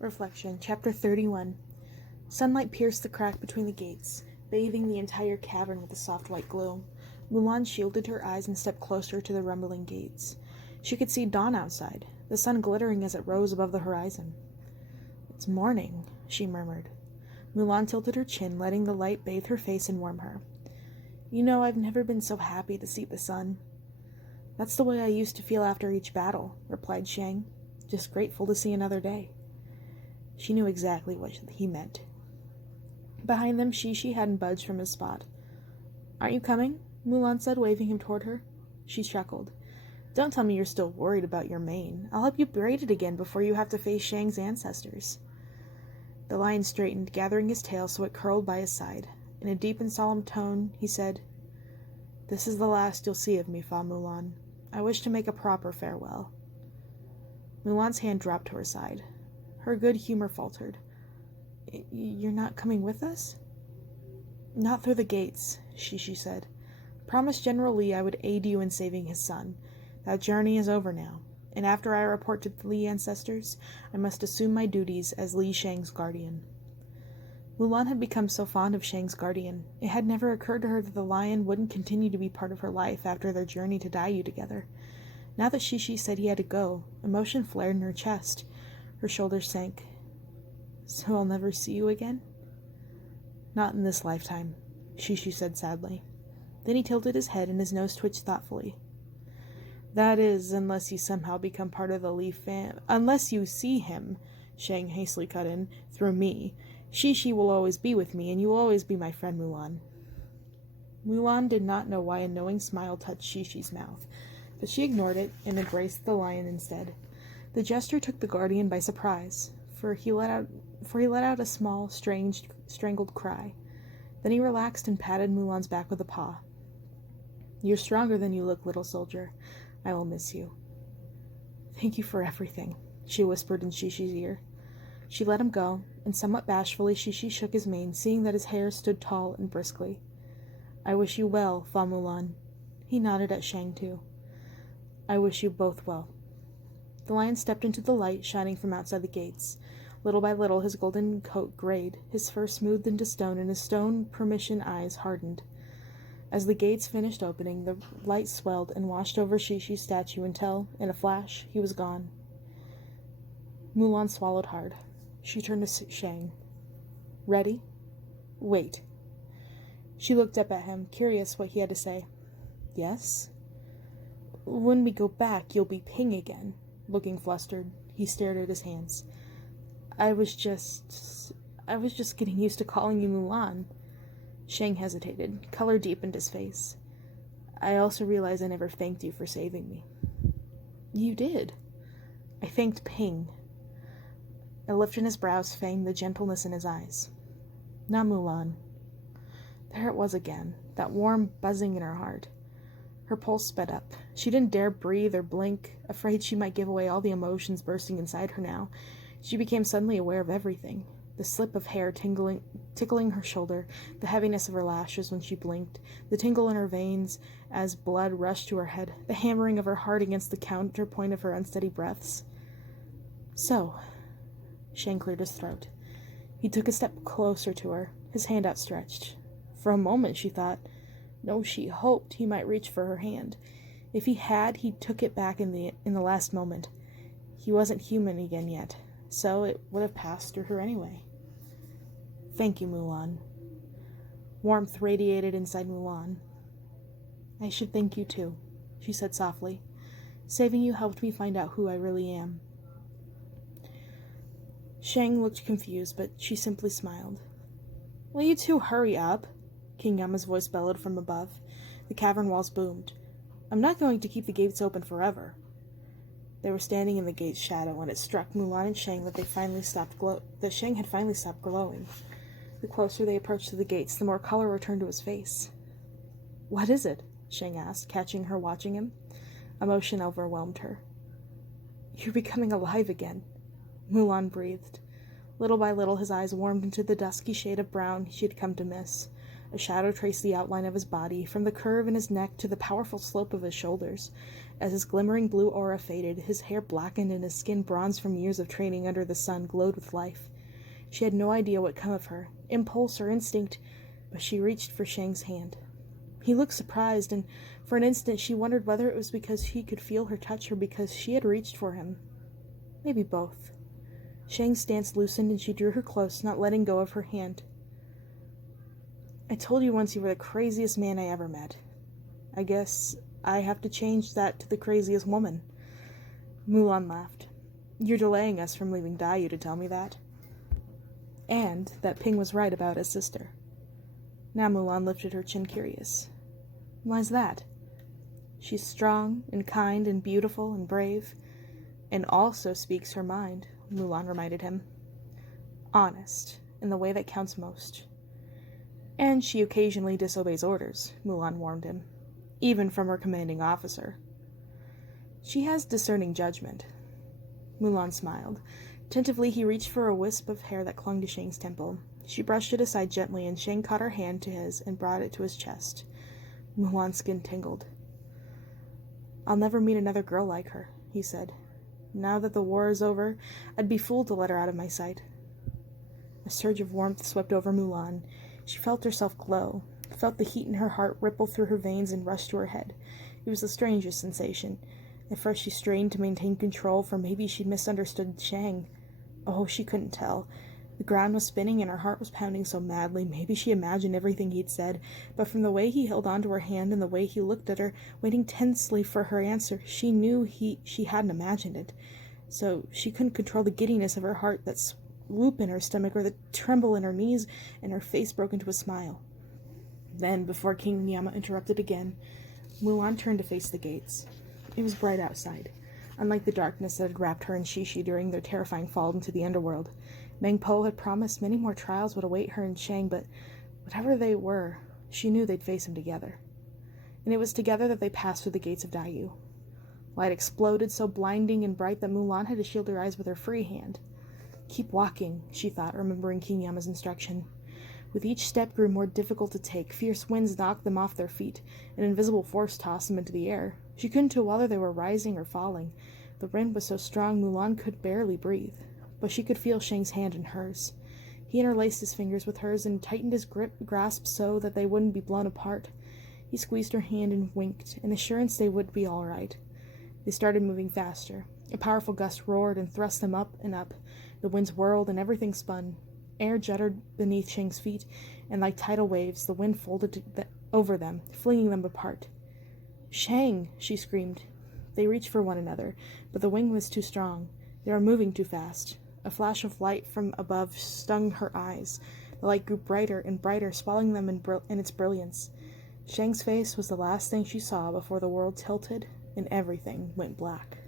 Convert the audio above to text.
Reflection, Chapter 31. Sunlight pierced the crack between the gates, bathing the entire cavern with a soft white glow. Mulan shielded her eyes and stepped closer to the rumbling gates. She could see dawn outside, the sun glittering as it rose above the horizon. "It's morning," she murmured. Mulan tilted her chin, letting the light bathe her face and warm her. "You know, I've never been so happy to see the sun." "That's the way I used to feel after each battle," replied Shang. "Just grateful to see another day." She knew exactly what he meant. Behind them, Shishi hadn't budged from his spot. "Aren't you coming?" Mulan said, waving him toward her. She chuckled. "Don't tell me you're still worried about your mane. I'll help you braid it again before you have to face Shang's ancestors." The lion straightened, gathering his tail so it curled by his side. In a deep and solemn tone, he said, "This is the last you'll see of me, Fa Mulan. I wish to make a proper farewell." Mulan's hand dropped to her side. Her good humor faltered. "You're not coming with us?" "Not through the gates," Shishi said. "Promised General Li I would aid you in saving his son. That journey is over now, and after I report to the Li ancestors, I must assume my duties as Li Shang's guardian." Mulan had become so fond of Shang's guardian, it had never occurred to her that the lion wouldn't continue to be part of her life after their journey to Daiyu together. Now that Shishi said he had to go, emotion flared in her chest. Her shoulders sank. "So I'll never see you again?" "Not in this lifetime," Shishi said sadly. Then he tilted his head and his nose twitched thoughtfully. "That is, unless you somehow become part of the Li unless you see him," Shang hastily cut in, "through me. Shishi will always be with me, and you will always be my friend, Mulan." Mulan did not know why a knowing smile touched Shishi's mouth, but she ignored it and embraced the lion instead. The gesture took the guardian by surprise, for he let out a small, strangled cry. Then he relaxed and patted Mulan's back with a paw. "You're stronger than you look, little soldier. I will miss you." "Thank you for everything," she whispered in Shishi's ear. She let him go, and somewhat bashfully Shishi shook his mane, seeing that his hair stood tall and briskly. "I wish you well, Fa Mulan." He nodded at Shang too. "I wish you both well." The lion stepped into the light shining from outside the gates. Little by little his golden coat grayed, his fur smoothed into stone, and his stone permission eyes hardened. As the gates finished opening, the light swelled and washed over Shishi's statue until, in a flash, he was gone. Mulan swallowed hard. She turned to Shang. "Ready?" "Wait." She looked up at him, curious what he had to say. "Yes?" "When we go back, you'll be Ping again." Looking flustered, he stared at his hands. I was just getting used to calling you Mulan." Shang hesitated. Color deepened his face. "I also realize I never thanked you for saving me." "You did." "I thanked Ping." A lift in his brows feigned the gentleness in his eyes. "Not Mulan." There it was again, that warm buzzing in her heart. Her pulse sped up. She didn't dare breathe or blink, afraid she might give away all the emotions bursting inside her now. She became suddenly aware of everything. The slip of hair tickling her shoulder, the heaviness of her lashes when she blinked, the tingle in her veins as blood rushed to her head, the hammering of her heart against the counterpoint of her unsteady breaths. "So," Shang cleared his throat. He took a step closer to her, his hand outstretched. For a moment she thought, no, she hoped he might reach for her hand. If he had, he took it back in the last moment. He wasn't human again yet, so it would have passed through her anyway. "Thank you, Mulan." Warmth radiated inside Mulan. "I should thank you too," she said softly. "Saving you helped me find out who I really am." Shang looked confused, but she simply smiled. "Will you two hurry up?" King Yama's voice bellowed from above. The cavern walls boomed. "I'm not going to keep the gates open forever." They were standing in the gate's shadow, and it struck Mulan and Shang that Shang had finally stopped glowing. The closer they approached to the gates, the more color returned to his face. "What is it?" Shang asked, catching her watching him. Emotion overwhelmed her. "You're becoming alive again," Mulan breathed. Little by little his eyes warmed into the dusky shade of brown she had come to miss. A shadow traced the outline of his body, from the curve in his neck to the powerful slope of his shoulders. As his glimmering blue aura faded, his hair blackened and his skin, bronzed from years of training under the sun, glowed with life. She had no idea what come of her, impulse or instinct, but she reached for Shang's hand. He looked surprised, and for an instant she wondered whether it was because he could feel her touch or because she had reached for him. Maybe both. Shang's stance loosened and she drew her close, not letting go of her hand. I told you once you were the craziest man I ever met. I guess I have to change that to the craziest woman. Mulan laughed. You're delaying us from leaving Daiyu to tell me that. And that Ping was right about his sister. Now Mulan lifted her chin, curious. Why's that? She's strong and kind and beautiful and brave, and also speaks her mind, Mulan reminded him. Honest, in the way that counts most. And she occasionally disobeys orders, Mulan warned him, even from her commanding officer. She has discerning judgment. Mulan smiled. Tentatively, he reached for a wisp of hair that clung to Shang's temple. She brushed it aside gently, and Shang caught her hand to his and brought it to his chest. Mulan's skin tingled. I'll never meet another girl like her, he said. Now that the war is over, I'd be fooled to let her out of my sight. A surge of warmth swept over Mulan. She felt herself glow, felt the heat in her heart ripple through her veins and rush to her head. It was the strangest sensation. At first she strained to maintain control, for maybe she'd misunderstood Shang. Oh, she couldn't tell. The ground was spinning and her heart was pounding so madly. Maybe she imagined everything he'd said, but from the way he held onto her hand and the way he looked at her, waiting tensely for her answer, she knew she hadn't imagined it. So she couldn't control the giddiness of her heart, that swoop in her stomach, or the tremble in her knees, and her face broke into a smile. Then, before King Yama interrupted again, Mulan turned to face the gates. It was bright outside, unlike the darkness that had wrapped her and Shishi during their terrifying fall into the underworld. Meng Po had promised many more trials would await her and Shang, but whatever they were, she knew they'd face him together. And it was together that they passed through the gates of Daiyu. Light exploded, so blinding and bright that Mulan had to shield her eyes with her free hand. Keep walking, she thought, remembering King Yama's instruction. With each step grew more difficult to take. Fierce winds knocked them off their feet. An invisible force tossed them into the air. She couldn't tell whether they were rising or falling. The wind was so strong Mulan could barely breathe, but she could feel Shang's hand in hers. He interlaced his fingers with hers and tightened his grasp so that they wouldn't be blown apart. He squeezed her hand and winked, in assurance they would be all right. They started moving faster. A powerful gust roared and thrust them up and up. The winds whirled and everything spun. Air jutted beneath Shang's feet, and like tidal waves, the wind folded over them, flinging them apart. Shang! She screamed. They reached for one another, but the wind was too strong. They were moving too fast. A flash of light from above stung her eyes. The light grew brighter and brighter, swallowing them in its brilliance. Shang's face was the last thing she saw before the world tilted and everything went black.